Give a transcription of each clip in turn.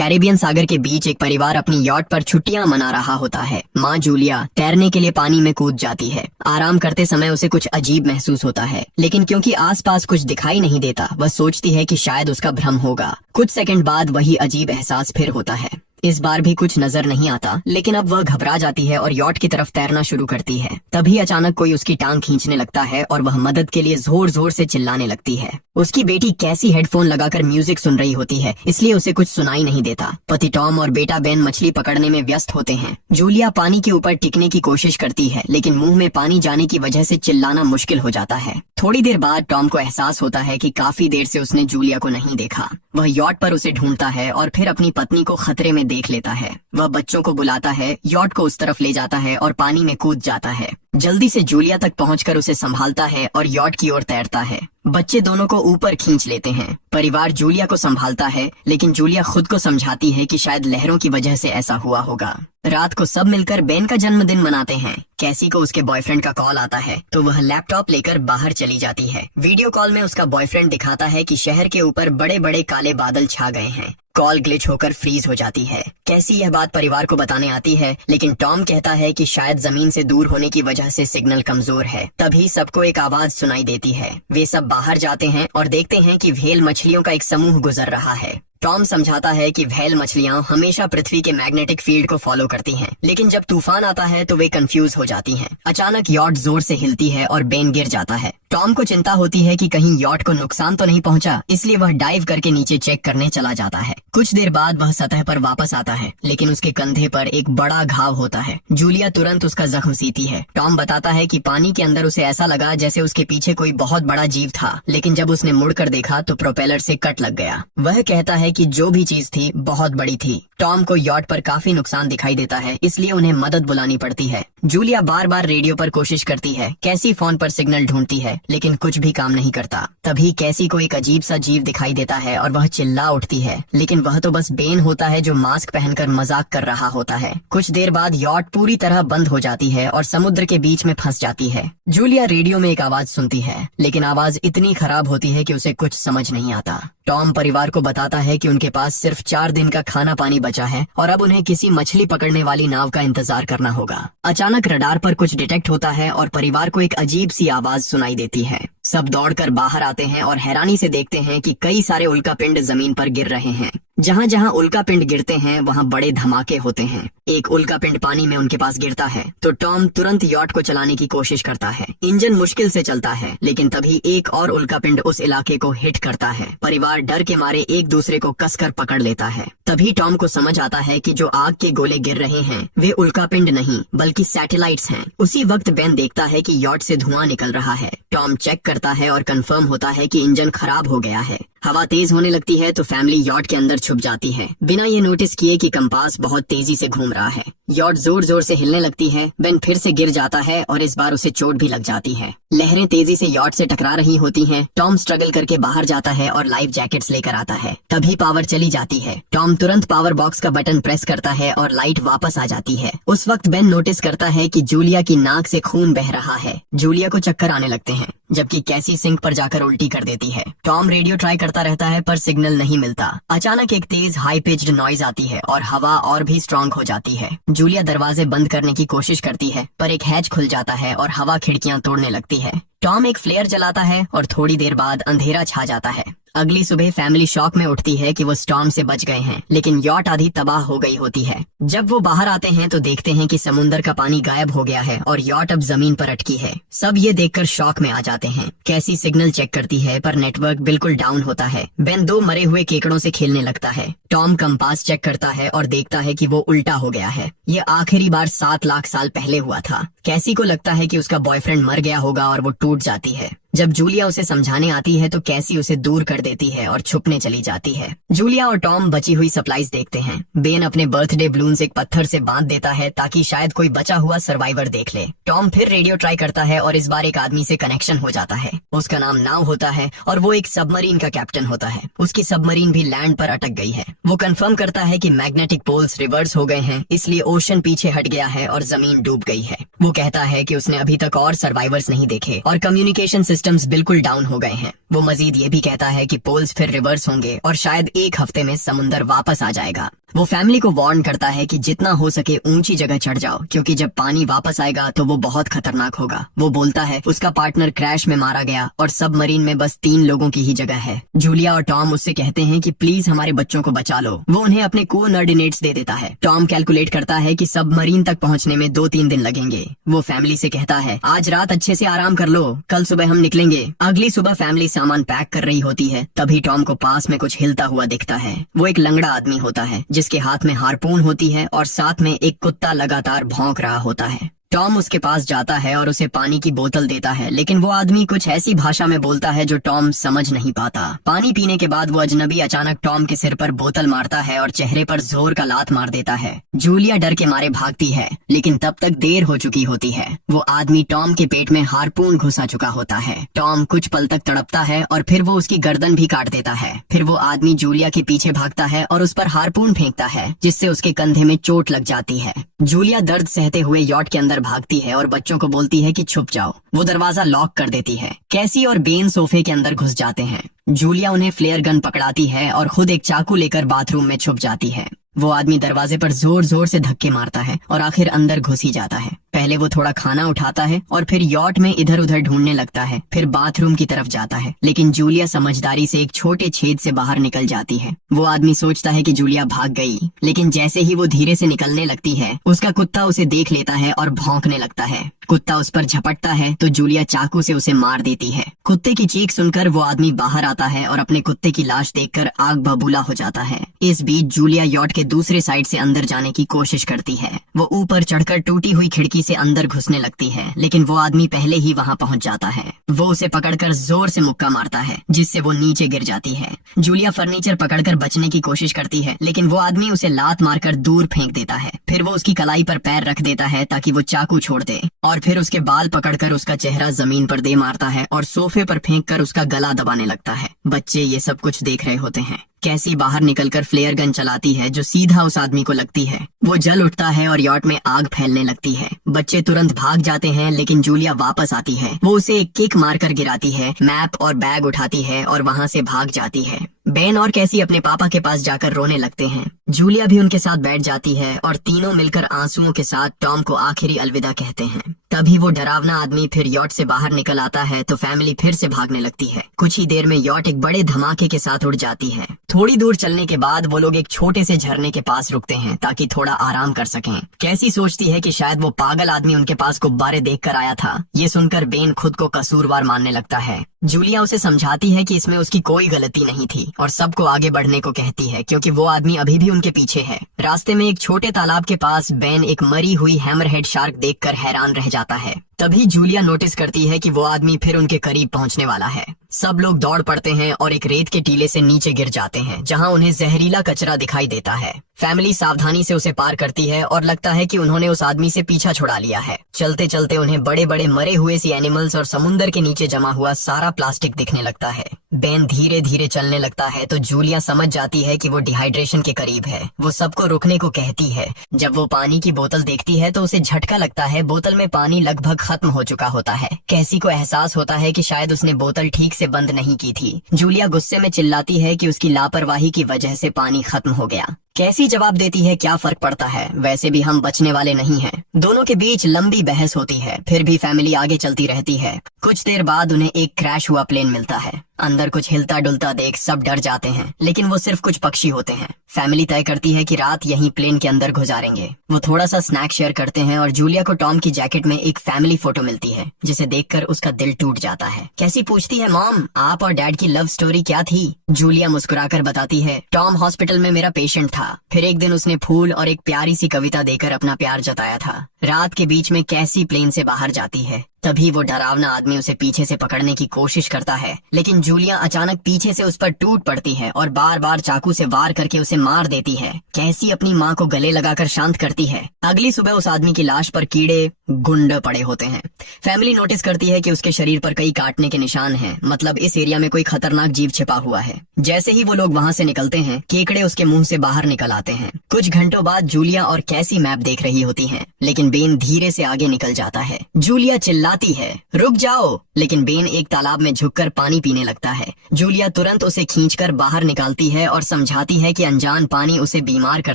Caribbean सागर के बीच एक परिवार अपनी यॉट पर छुट्टियां मना रहा होता है। माँ जूलिया तैरने के लिए पानी में कूद जाती है। आराम करते समय उसे कुछ अजीब महसूस होता है, लेकिन क्योंकि आसपास कुछ दिखाई नहीं देता, वह सोचती है कि शायद उसका भ्रम होगा। कुछ सेकंड बाद वही अजीब एहसास फिर होता है। इस बार भी कुछ नजर नहीं आता, लेकिन अब वह घबरा जाती है और यॉट की तरफ तैरना शुरू करती है। तभी अचानक कोई उसकी टांग खींचने लगता है और वह मदद के लिए जोर जोर से चिल्लाने लगती है। उसकी बेटी कैसी हेडफोन लगाकर म्यूजिक सुन रही होती है, इसलिए उसे कुछ सुनाई नहीं देता। पति टॉम और बेटा बेन मछली पकड़ने में व्यस्त होते हैं। जूलिया पानी के ऊपर टिकने की कोशिश करती है, लेकिन मुंह में पानी जाने की वजह से चिल्लाना मुश्किल हो जाता है। थोड़ी देर बाद टॉम को एहसास होता है कि काफी देर से उसने जूलिया को नहीं देखा। वह यॉट पर उसे ढूंढता है और फिर अपनी पत्नी को खतरे में देख लेता है। वह बच्चों को बुलाता है, यॉट को उस तरफ ले जाता है और पानी में कूद जाता है। जल्दी से जूलिया तक पहुंचकर उसे संभालता है और यॉट की ओर तैरता है। बच्चे दोनों को ऊपर खींच लेते हैं। परिवार जूलिया को संभालता है, लेकिन जूलिया खुद को समझाती है कि शायद लहरों की वजह से ऐसा हुआ होगा। रात को सब मिलकर बेन का जन्मदिन मनाते हैं। कैसी को उसके बॉयफ्रेंड का कॉल आता है, तो वह लैपटॉप लेकर बाहर चली जाती है। वीडियो कॉल में उसका बॉयफ्रेंड दिखाता है कि शहर के ऊपर बड़े बड़े काले बादल छा गए हैं। कॉल ग्लिच होकर फ्रीज हो जाती है। कैसी यह बात परिवार को बताने आती है, लेकिन टॉम कहता है कि शायद जमीन से दूर होने की वजह से सिग्नल कमजोर है। तभी सबको एक आवाज सुनाई देती है। वे सब बाहर जाते हैं और देखते हैं कि व्हेल मछलियों का एक समूह गुजर रहा है। टॉम समझाता है कि व्हेल मछलियां हमेशा पृथ्वी के मैग्नेटिक फील्ड को फॉलो करती हैं, लेकिन जब तूफान आता है तो वे कंफ्यूज हो जाती हैं। अचानक यॉट जोर से हिलती है और बेन गिर जाता है। टॉम को चिंता होती है कि कहीं यॉट को नुकसान तो नहीं पहुंचा, इसलिए वह डाइव करके नीचे चेक करने चला जाता है। कुछ देर बाद वह सतह पर वापस आता है, लेकिन उसके कंधे पर एक बड़ा घाव होता है। जूलिया तुरंत उसका जख्म सीती है। टॉम बताता है कि पानी के अंदर उसे ऐसा लगा जैसे उसके पीछे कोई बहुत बड़ा जीव था, लेकिन जब उसने मुड़कर देखा तो प्रोपेलर से कट लग गया। वह कहता है कि जो भी चीज थी बहुत बड़ी थी। टॉम को यॉट पर काफी नुकसान दिखाई देता है, इसलिए उन्हें मदद बुलानी पड़ती है। जूलिया बार बार रेडियो पर कोशिश करती है। कैसी फोन पर सिग्नल ढूंढती है, लेकिन कुछ भी काम नहीं करता। तभी कैसी को एक अजीब सा जीव दिखाई देता है और वह चिल्ला उठती है, लेकिन वह तो बस बेन होता है जो मास्क पहनकर मजाक कर रहा होता है। कुछ देर बाद यॉट पूरी तरह बंद हो जाती है और समुद्र के बीच में फंस जाती है। जूलिया रेडियो में एक आवाज सुनती है, लेकिन आवाज इतनी खराब होती है कि उसे कुछ समझ नहीं आता। टॉम परिवार को बताता है कि उनके पास सिर्फ 4 दिन का खाना पानी बचा है और अब उन्हें किसी मछली पकड़ने वाली नाव का इंतजार करना होगा। अचानक रडार पर कुछ डिटेक्ट होता है और परिवार को एक अजीब सी आवाज सुनाई देती है। सब दौड़कर बाहर आते हैं और हैरानी से देखते हैं कि कई सारे उल्कापिंड जमीन पर गिर रहे हैं। जहाँ जहाँ उल्कापिंड गिरते हैं वहाँ बड़े धमाके होते हैं। एक उल्कापिंड पानी में उनके पास गिरता है तो टॉम तुरंत यॉट को चलाने की कोशिश करता है। इंजन मुश्किल से चलता है, लेकिन तभी एक और उल्कापिंड उस इलाके को हिट करता है। परिवार डर के मारे एक दूसरे को कसकर पकड़ लेता है। तभी टॉम को समझ आता है कि जो आग के गोले गिर रहे हैं वे उल्कापिंड नहीं बल्कि सैटेलाइट्स हैं। उसी वक्त बेन देखता है कि यॉट से धुआं निकल रहा है। टॉम चेक करता है और कंफर्म होता है कि इंजन खराब हो गया है। हवा तेज होने लगती है तो फैमिली यॉट के अंदर छुप जाती है, बिना ये नोटिस किए कि कंपास बहुत तेजी से घूम रहा है। यॉट जोर जोर से हिलने लगती है। बेन फिर से गिर जाता है और इस बार उसे चोट भी लग जाती है। लहरें तेजी से यॉट से टकरा रही होती हैं। टॉम स्ट्रगल करके बाहर जाता है और लाइफ जैकेट्स लेकर आता है। तभी पावर चली जाती है। टॉम तुरंत पावर बॉक्स का बटन प्रेस करता है और लाइट वापस आ जाती है। उस वक्त बेन नोटिस करता है कि जूलिया की नाक से खून बह रहा है। जूलिया को चक्कर आने लगते हैं, जबकि कैसी सिंक पर जाकर उल्टी कर देती है। टॉम रेडियो ट्राई करता रहता है पर सिग्नल नहीं मिलता। अचानक एक तेज हाई पिच्ड नॉइज आती है और हवा और भी स्ट्रांग हो जाती है। जूलिया दरवाजे बंद करने की कोशिश करती है, पर एक हैच खुल जाता है और हवा खिड़कियां तोड़ने लगती है। टॉम एक फ्लेयर जलाता है और थोड़ी देर बाद अंधेरा छा जाता है। अगली सुबह फैमिली शॉक में उठती है कि वो स्टॉर्म से बच गए हैं, लेकिन यॉट आधी तबाह हो गई होती है। जब वो बाहर आते हैं तो देखते हैं कि समुद्र का पानी गायब हो गया है और यॉट अब जमीन पर अटकी है। सब ये देखकर शॉक में आ जाते हैं। कैसी सिग्नल चेक करती है पर नेटवर्क बिल्कुल डाउन होता है। बेन 2 मरे हुए केकड़ों से खेलने लगता है। टॉम कंपास चेक करता है और देखता है कि वो उल्टा हो गया है। ये आखिरी बार 7 लाख साल पहले हुआ था। कैसी को लगता है कि उसका बॉयफ्रेंड मर गया होगा और वो टूट जाती है। जब जूलिया उसे समझाने आती है तो कैसी उसे दूर कर देती है और छुपने चली जाती है। जूलिया और टॉम बची हुई सप्लाईज देखते हैं। बेन अपने बर्थडे बलून्स एक पत्थर से बांध देता है ताकि शायद कोई बचा हुआ सर्वाइवर देख ले। टॉम फिर रेडियो ट्राई करता है और इस बार एक आदमी से कनेक्शन हो जाता है। उसका नाम नाव होता है और वो एक सबमरीन का कैप्टन होता है। उसकी सबमरीन भी लैंड पर अटक गई है। वो कंफर्म करता है कि मैग्नेटिक पोल्स रिवर्स हो गए हैं, इसलिए ओशन पीछे हट गया है और जमीन डूब गई है। वो कहता है कि उसने अभी तक और सर्वाइवर्स नहीं देखे और कम्युनिकेशन सिस्टम्स बिल्कुल डाउन हो गए हैं। वो मजीद ये भी कहता है कि पोल्स फिर रिवर्स होंगे और शायद एक हफ्ते में समुंदर वापस आ जाएगा। वो फैमिली को वार्न करता है कि जितना हो सके ऊंची जगह चढ़ जाओ, क्योंकि जब पानी वापस आएगा तो वो बहुत खतरनाक होगा। वो बोलता है उसका पार्टनर क्रैश में मारा गया और सबमरीन में बस 3 लोगों की ही जगह है। जूलिया और टॉम उससे कहते हैं कि प्लीज हमारे बच्चों को बचा लो। वो उन्हें अपने कोऑर्डिनेट्स दे देता है। टॉम कैलकुलेट करता है कि सबमरीन तक पहुंचने में 2-3 दिन लगेंगे। वो फैमिली से कहता है आज रात अच्छे से आराम कर लो, कल सुबह हम निकलेंगे। अगली सुबह फैमिली सामान पैक कर रही होती है, तभी टॉम को पास में कुछ हिलता हुआ दिखता है। वो एक लंगड़ा आदमी होता है जिसके हाथ में हार्पून होती है और साथ में एक कुत्ता लगातार भौंक रहा होता है। टॉम उसके पास जाता है और उसे पानी की बोतल देता है, लेकिन वो आदमी कुछ ऐसी भाषा में बोलता है जो टॉम समझ नहीं पाता। पानी पीने के बाद वो अजनबी अचानक टॉम के सिर पर बोतल मारता है और चेहरे पर जोर का लात मार देता है। जूलिया डर के मारे भागती है, लेकिन तब तक देर हो चुकी होती है। वो आदमी टॉम के पेट में हार्पून घुसा चुका होता है। टॉम कुछ पल तक तड़पता है और फिर वो उसकी गर्दन भी काट देता है। फिर वो आदमी जूलिया के पीछे भागता है और उस पर हार्पून फेंकता है, जिससे उसके कंधे में चोट लग जाती है। जूलिया दर्द सहते हुए यॉट के अंदर भागती है और बच्चों को बोलती है कि छुप जाओ। वो दरवाजा लॉक कर देती है। कैसी और बेन सोफे के अंदर घुस जाते हैं। जूलिया उन्हें फ्लेयर गन पकड़ाती है और खुद एक चाकू लेकर बाथरूम में छुप जाती है। वो आदमी दरवाजे पर जोर जोर से धक्के मारता है और आखिर अंदर घुस ही जाता है। पहले वो थोड़ा खाना उठाता है और फिर यॉट में इधर उधर ढूंढने लगता है, फिर बाथरूम की तरफ जाता है, लेकिन जूलिया समझदारी से एक छोटे छेद से बाहर निकल जाती है। वो आदमी सोचता है कि जूलिया भाग गई, लेकिन जैसे ही वो धीरे से निकलने लगती है, उसका कुत्ता उसे देख लेता है और भौंकने लगता है। कुत्ता उस पर झपटता है तो जूलिया चाकू से उसे मार देती है। कुत्ते की चीख सुनकर वो आदमी बाहर आता है और अपने कुत्ते की लाश देखकर आग बबूला हो जाता है। इस बीच जूलिया यॉट के दूसरे साइड से अंदर जाने की कोशिश करती है। वो ऊपर चढ़कर टूटी हुई खिड़की से अंदर घुसने लगती है, लेकिन वो आदमी पहले ही वहां पहुंच जाता है। वो उसे पकड़कर जोर से मुक्का मारता है, जिससे वो नीचे गिर जाती है। जूलिया फर्नीचर पकड़कर बचने की कोशिश करती है, लेकिन वो आदमी उसे लात मारकर दूर फेंक देता है। फिर वो उसकी कलाई पर पैर रख देता है ताकि वो चाकू छोड़ दे, और फिर उसके बाल पकड़कर उसका चेहरा जमीन पर दे मारता है और सोफे पर फेंककर उसका गला दबाने लगता है। बच्चे ये सब कुछ देख रहे होते हैं। कैसी बाहर निकलकर फ्लेयर गन चलाती है जो सीधा उस आदमी को लगती है। वो जल उठता है और यॉट में आग फैलने लगती है। बच्चे तुरंत भाग जाते हैं, लेकिन जूलिया वापस आती है। वो उसे एक किक मारकर गिराती है, मैप और बैग उठाती है और वहां से भाग जाती है। बेन और कैसी अपने पापा के पास जाकर रोने लगते हैं। जूलिया भी उनके साथ बैठ जाती है और तीनों मिलकर आंसुओं के साथ टॉम को आखिरी अलविदा कहते हैं। तभी वो डरावना आदमी फिर यॉट से बाहर निकल आता है तो फैमिली फिर से भागने लगती है। कुछ ही देर में यॉट एक बड़े धमाके के साथ उड़ जाती है। थोड़ी दूर चलने के बाद वो लोग एक छोटे से झरने के पास रुकते हैं ताकि थोड़ा आराम कर सकें। कैसी सोचती है कि शायद वो पागल आदमी उनके पास गुब्बारे देखकर आया था। ये सुनकर बेन खुद को कसूरवार मानने लगता है। जूलिया उसे समझाती है कि इसमें उसकी कोई गलती नहीं थी और सबको आगे बढ़ने को कहती है, क्योंकि वो आदमी अभी भी उनके पीछे है। रास्ते में एक छोटे तालाब के पास बेन एक मरी हुई हैमरहेड शार्क देखकर हैरान रह जाता है। तभी जूलिया नोटिस करती है कि वो आदमी फिर उनके करीब पहुंचने वाला है। सब लोग दौड़ पड़ते हैं और एक रेत के टीले से नीचे गिर जाते हैं, जहां उन्हें जहरीला कचरा दिखाई देता है। फैमिली सावधानी से उसे पार करती है और लगता है कि उन्होंने उस आदमी से पीछा छुड़ा लिया है। चलते चलते उन्हें बड़े बड़े मरे हुए सी एनिमल्स और समुंदर के नीचे जमा हुआ सारा प्लास्टिक दिखने लगता है। बेन धीरे धीरे चलने लगता है तो जूलिया समझ जाती है कि वो डिहाइड्रेशन के करीब है। वो सबको रुकने को कहती है। जब वो पानी की बोतल देखती है तो उसे झटका लगता है। बोतल में पानी लगभग खत्म हो चुका होता है। कैसी को एहसास होता है कि शायद उसने बोतल ठीक से बंद नहीं की थी। जूलिया गुस्से में चिल्लाती है कि उसकी लापरवाही की वजह से पानी खत्म हो गया। कैसी जवाब देती है, क्या फर्क पड़ता है, वैसे भी हम बचने वाले नहीं हैं। दोनों के बीच लंबी बहस होती है, फिर भी फैमिली आगे चलती रहती है। कुछ देर बाद उन्हें एक क्रैश हुआ प्लेन मिलता है। अंदर कुछ हिलता डुलता देख सब डर जाते हैं, लेकिन वो सिर्फ कुछ पक्षी होते हैं। फैमिली तय करती है कि रात यहीं प्लेन के अंदर गुजारेंगे। वो थोड़ा सा स्नैक शेयर करते हैं और जूलिया को टॉम की जैकेट में एक फैमिली फोटो मिलती है, जिसे देखकर उसका दिल टूट जाता है। कैसी पूछती है, मॉम आप और डैड की लव स्टोरी क्या थी? जूलिया मुस्कुराकर बताती है, टॉम हॉस्पिटल में मेरा पेशेंट था। फिर एक दिन उसने फूल और एक प्यारी सी कविता देकर अपना प्यार जताया था। रात के बीच में कैसी प्लेन से बाहर जाती है। तभी वो डरावना आदमी उसे पीछे से पकड़ने की कोशिश करता है, लेकिन जूलिया अचानक पीछे से उस पर टूट पड़ती है और बार बार चाकू से वार करके उसे मार देती है। कैसी अपनी माँ को गले लगाकर शांत करती है। अगली सुबह उस आदमी की लाश पर कीड़े गुंड पड़े होते हैं। फैमिली नोटिस करती है कि उसके शरीर पर कई काटने के निशान हैं, मतलब इस एरिया में कोई खतरनाक जीव छिपा हुआ है। जैसे ही वो लोग वहाँ से निकलते हैं, केकड़े उसके मुंह से बाहर निकल आते हैं। कुछ घंटों बाद जूलिया और कैसी मैप देख रही होती हैं, लेकिन बेन धीरे से आगे निकल जाता है। जूलिया चिल्ला चिल्लाती है, रुक जाओ, लेकिन बेन एक तालाब में झुककर पानी पीने लगता है। जूलिया तुरंत उसे खींचकर बाहर निकालती है और समझाती है कि अनजान पानी उसे बीमार कर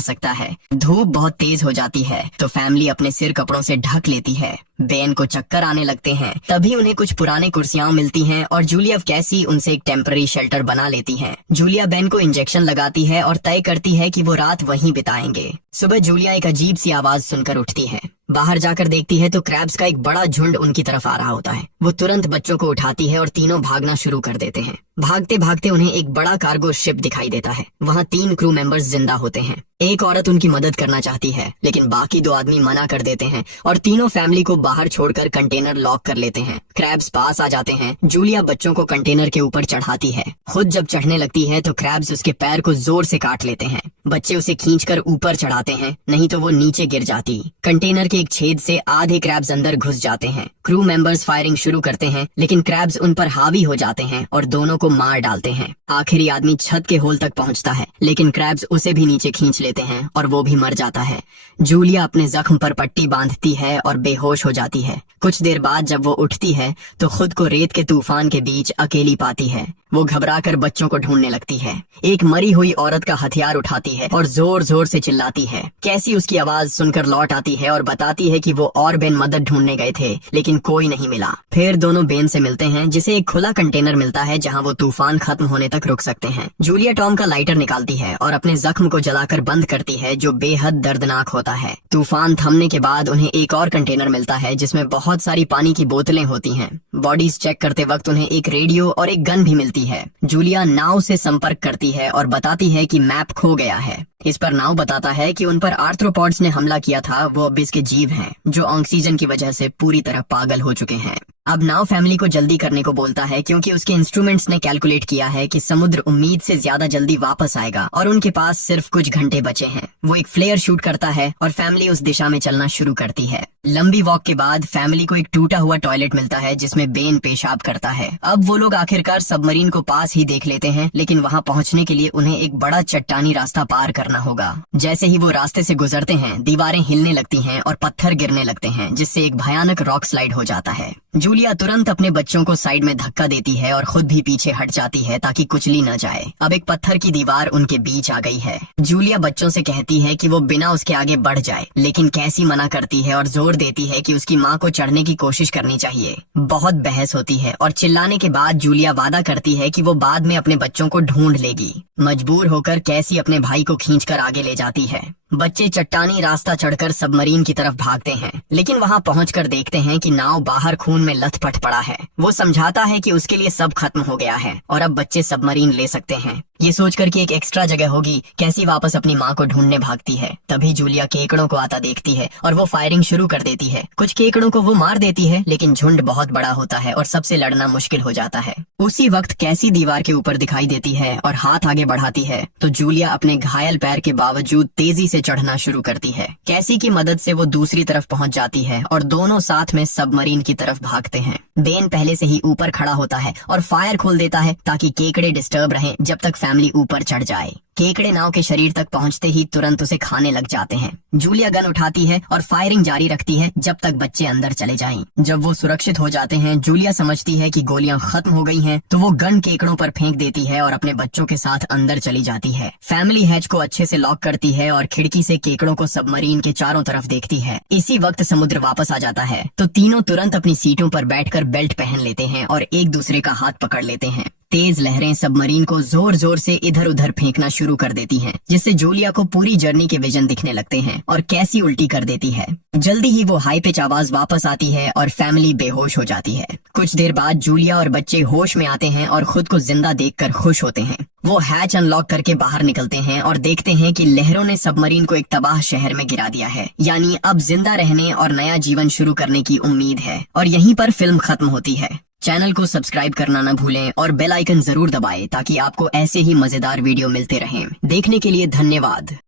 सकता है। धूप बहुत तेज हो जाती है तो फैमिली अपने सिर कपड़ों से ढक लेती है। बेन को चक्कर आने लगते हैं। तभी उन्हें कुछ पुराने कुर्सियां मिलती हैं और जूलिया कैसी उनसे एक टेम्पररी शेल्टर बना लेती हैं। जूलिया बेन को इंजेक्शन लगाती है और तय करती है कि वो रात वहीं बिताएंगे। सुबह जूलिया एक अजीब सी आवाज सुनकर उठती है। बाहर जाकर देखती है तो क्रैब्स का एक बड़ा झुंड उनकी तरफ आ रहा होता है। वो तुरंत बच्चों को उठाती है और तीनों भागना शुरू कर देते हैं। भागते भागते उन्हें एक बड़ा कार्गो शिप दिखाई देता है। वहाँ 3 क्रू मेंबर्स जिंदा होते हैं। एक औरत उनकी मदद करना चाहती है लेकिन बाकी 2 आदमी मना कर देते हैं और तीनों फैमिली को बाहर छोड़कर कंटेनर लॉक कर लेते हैं। क्रैब्स पास आ जाते हैं। जूलिया बच्चों को कंटेनर के ऊपर चढ़ाती है। खुद जब चढ़ने लगती है तो क्रैब्स उसके पैर को जोर से काट लेते हैं। बच्चे उसे खींचकर ऊपर चढ़ाते हैं, नहीं तो वो नीचे गिर जाती। कंटेनर के एक छेद से आधे क्रैब्स अंदर घुस जाते हैं। क्रू मेंबर्स फायरिंग शुरू करते हैं लेकिन क्रैब्स उन पर हावी हो जाते हैं और दोनों को मार डालते हैं। आखिरी आदमी छत के होल तक पहुंचता है लेकिन क्रैब्स उसे भी नीचे खींच लेते हैं और वो भी मर जाता है। जूलिया अपने जख्म पर पट्टी बांधती है और बेहोश हो जाती है। कुछ देर बाद जब वो उठती है तो खुद को रेत के तूफान के बीच अकेली पाती है। वो घबराकर बच्चों को ढूंढने लगती है। एक मरी हुई औरत का हथियार उठाती है और जोर जोर से चिल्लाती है। कैसी उसकी आवाज सुनकर लौट आती है और बताती है कि वो और बेन मदद ढूंढने गए थे लेकिन कोई नहीं मिला। फिर दोनों बेन से मिलते हैं जिसे एक खुला कंटेनर मिलता है जहां वो तूफान खत्म होने तक रुक सकते हैं। जूलिया टॉम का लाइटर निकालती है और अपने जख्म को जलाकर बंद करती है जो बेहद दर्दनाक होता है। तूफान थमने के बाद उन्हें एक और कंटेनर मिलता है जिसमें बहुत सारी पानी की बोतलें होती हैं। बॉडीज चेक करते वक्त उन्हें एक रेडियो और एक गन भी मिलती है। जूलिया नाव से संपर्क करती है और बताती है कि मैप खो गया है। इस पर नाव बताता है कि उन पर आर्थ्रोपॉड्स ने हमला किया था। वो अब इसके जीव हैं जो ऑक्सीजन की वजह से पूरी तरह पागल हो चुके हैं। अब नाव फैमिली को जल्दी करने को बोलता है क्योंकि उसके इंस्ट्रूमेंट्स ने कैलकुलेट किया है कि समुद्र उम्मीद से ज्यादा जल्दी वापस आएगा और उनके पास सिर्फ कुछ घंटे बचे हैं। वो एक फ्लेयर शूट करता है और फैमिली उस दिशा में चलना शुरू करती है। लंबी वॉक के बाद फैमिली को एक टूटा हुआ टॉयलेट मिलता है जिसमें बेन पेशाब करता है। अब वो लोग आखिरकार सबमरीन को पास ही देख लेते हैं लेकिन वहाँ पहुँचने के लिए उन्हें एक बड़ा चट्टानी रास्ता पार करना होगा। जैसे ही वो रास्ते से गुजरते हैं दीवारें हिलने लगती हैं और पत्थर गिरने लगते हैं जिससे एक भयानक रॉक स्लाइड हो जाता है। जूलिया तुरंत अपने बच्चों को साइड में धक्का देती है और खुद भी पीछे हट जाती है ताकि कुचली न जाए। अब एक पत्थर की दीवार उनके बीच आ गई है। जूलिया बच्चों से कहती है कि वो बिना उसके आगे बढ़ जाए लेकिन कैसी मना करती है और जोर देती है कि उसकी माँ को चढ़ने की कोशिश करनी चाहिए। बहुत बहस होती है और चिल्लाने के बाद जूलिया वादा करती है कि वो बाद में अपने बच्चों को ढूंढ लेगी। मजबूर होकर कैसी अपने भाई को खींचकर आगे ले जाती है। बच्चे चट्टानी रास्ता चढ़कर सबमरीन की तरफ भागते हैं लेकिन वहां पहुंचकर देखते हैं कि नाव बाहर खून में लथपथ पड़ा है। वो समझाता है कि उसके लिए सब खत्म हो गया है और अब बच्चे सबमरीन ले सकते हैं। ये सोचकर कि एक एक्स्ट्रा जगह होगी कैसी वापस अपनी माँ को ढूंढने भागती है। तभी जूलिया केकड़ों को आता देखती है और वो फायरिंग शुरू कर देती है। कुछ केकड़ों को वो मार देती है लेकिन झुंड बहुत बड़ा होता है और सबसे लड़ना मुश्किल हो जाता है। उसी वक्त कैसी दीवार के ऊपर दिखाई देती है और हाथ आगे बढ़ाती है तो जूलिया अपने घायल पैर के बावजूद तेजी से चढ़ना शुरू करती है। कैसी की मदद से वो दूसरी तरफ पहुंच जाती है और दोनों साथ में सबमरीन की तरफ भागते हैं। बेन पहले से ही ऊपर खड़ा होता है और फायर खोल देता है ताकि केकड़े डिस्टर्ब रहें जब तक फैमिली ऊपर चढ़ जाए। केकड़े नाव के शरीर तक पहुंचते ही तुरंत उसे खाने लग जाते हैं। जूलिया गन उठाती है और फायरिंग जारी रखती है जब तक बच्चे अंदर चले जाएं। जब वो सुरक्षित हो जाते हैं जूलिया समझती है कि गोलियां खत्म हो गई हैं तो वो गन केकड़ों पर फेंक देती है और अपने बच्चों के साथ अंदर चली जाती है। फैमिली हैच को अच्छे से लॉक करती है और खिड़की से केकड़ों को सबमरीन के चारों तरफ देखती है। इसी वक्त समुद्र वापस आ जाता है तो तीनों तुरंत अपनी सीटों पर बैठकर बेल्ट पहन लेते हैं और एक दूसरे का हाथ पकड़ लेते हैं। तेज लहरें सबमरीन को जोर जोर से इधर उधर फेंकना शुरू कर देती हैं, जिससे जूलिया को पूरी जर्नी के विजन दिखने लगते हैं और कैसी उल्टी कर देती है। जल्दी ही वो हाई पिच आवाज वापस आती है और फैमिली बेहोश हो जाती है। कुछ देर बाद जूलिया और बच्चे होश में आते हैं और खुद को जिंदा देखकर खुश होते हैं। वो हैच अनलॉक करके बाहर निकलते हैं और देखते हैं कि लहरों ने सबमरीन को एक तबाह शहर में गिरा दिया है। यानी अब जिंदा रहने और नया जीवन शुरू करने की उम्मीद है। और यहीं पर फिल्म खत्म होती है। चैनल को सब्सक्राइब करना न भूलें और बेल आइकन जरूर दबाएं ताकि आपको ऐसे ही मजेदार वीडियो मिलते रहें। देखने के लिए धन्यवाद।